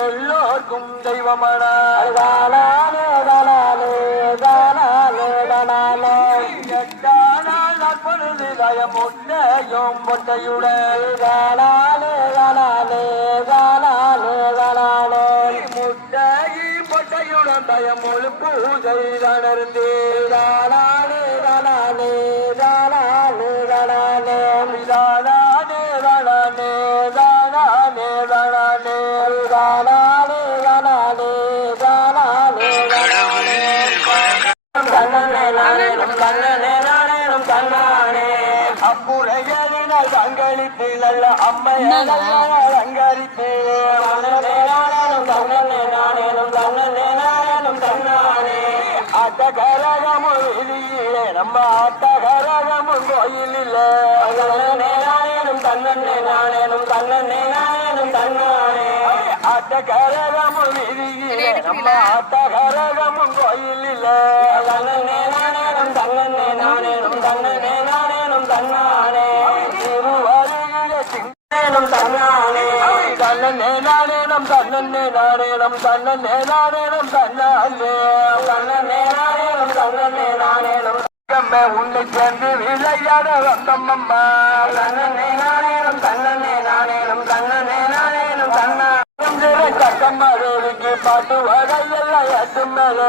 எல்லோருக்கும் தெய்வமான முட்டையும் பொட்டையுடன் முட்டையும் பொட்டையுடன் தயமொழு பூஜை தளர்ந்தே அப்புறையினால் பங்களிப்பு நல்ல அம்மையால் அங்கரிப்பு ஆட்டகரகமும் வெளியிலே நம்ம ஆட்டகரகமும் கோயிலில் ஆட்டகரகமும் வெளியிலே நம்ம ஆட்டகரகமும் கோயிலில் உன்னை சேர்ந்து விளையாட வந்தம்மா கக்கம்மாருக்கு பாட்டு வகையெல்லாம் எட்டு மேலே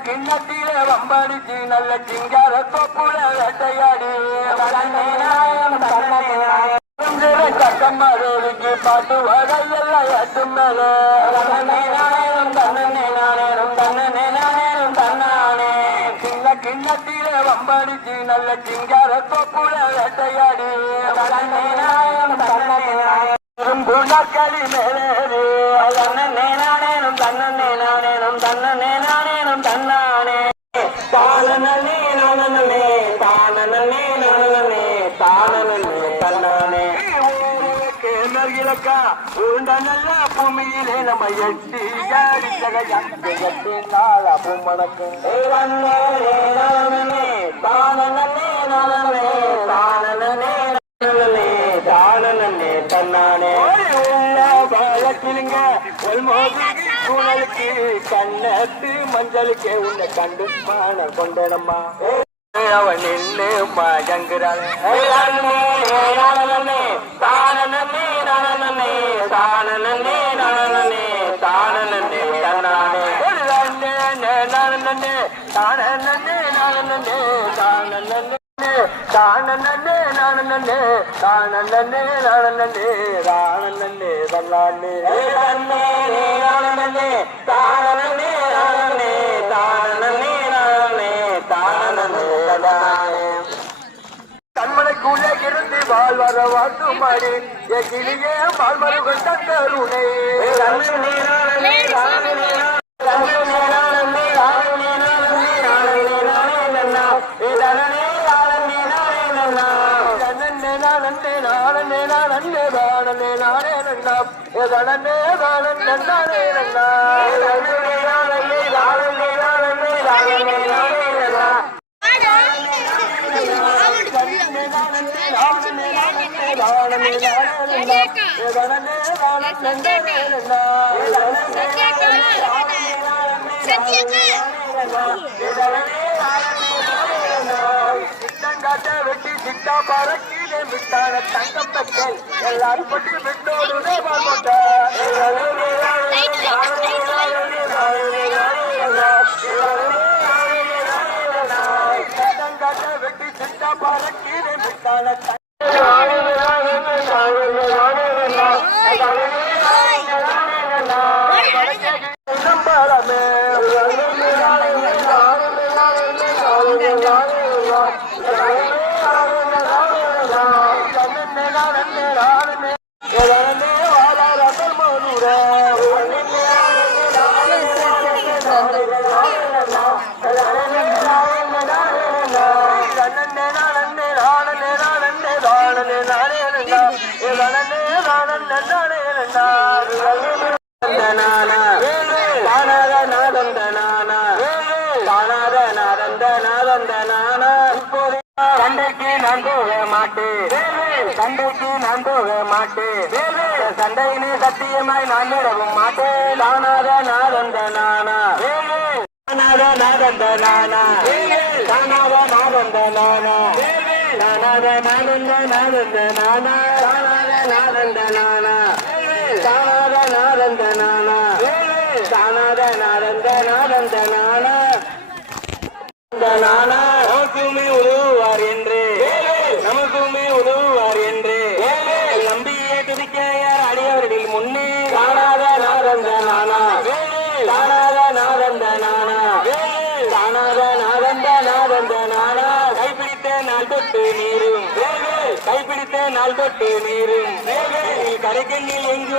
கிண்ணத்திலே வம்படிச்சு நல்ல சிங்கார தொப்புல வேட்டையாடி கக்கம்மாருக்கு பாட்டு வகையெல்லாம் எட்டு மேலே கிண்ணத்திலே வம்படிச்சு நல்ல சிங்கார தொப்புல வேட்டையாடி குணக்களி மேலே உண்ட நல்ல பூமியிலே நம்ம எட்டி எட்டி நாள பூமணக்கு தன்னானே உணலுக்கு கண்ணத்து மஞ்சளுக்கே உன்னை கண்டு பான கொண்டனம்மா அவன் நின்று மயங்குறாள் கண்மனைக்குள்ளே இருந்து வாழ்வர வாக்குமாடி எகிரியே வாழ்மருகள் தந்தருணை வெட்டி சிட்டா பறக்கீழே விட்டான தங்கம் தக்கல் எல்லாரும் கொட்டி விட்டோடு வெட்டி சிட்டா பறக்கீழே விட்டான நாதந்த நானா இப்போது சண்டைக்கு நான் போக மாட்டேன் சண்டைக்கு நான் போக மாட்டேன் சண்டையினே சத்தியமாய் நான் விடவும் மாட்டேன் தானாத நாதந்த நானா தானாத நாதந்த நானா தானாத நாதந்த நானா தானாத நாதந்த நாதந்த நானா தானாத நாதந்த நானா தானாத நாதந்த நானா தானாத நாதந்த நாதந்த நானா நானா நமக்குமே உதவுவார் என்று நமக்குமே உதவுவார் என்று நம்பியே துதிக்க யார் அடியவர்கள் முன்னே காணாத நாதந்த நானா காணாத நாதந்த நானா காணாத நாதந்த நாதந்த நானா கைப்பிடித்த நாள் தொட்டு நீரும் கைப்பிடித்த நாள் தொட்டு நீரும் கரைக்கண்ணில் எங்கும்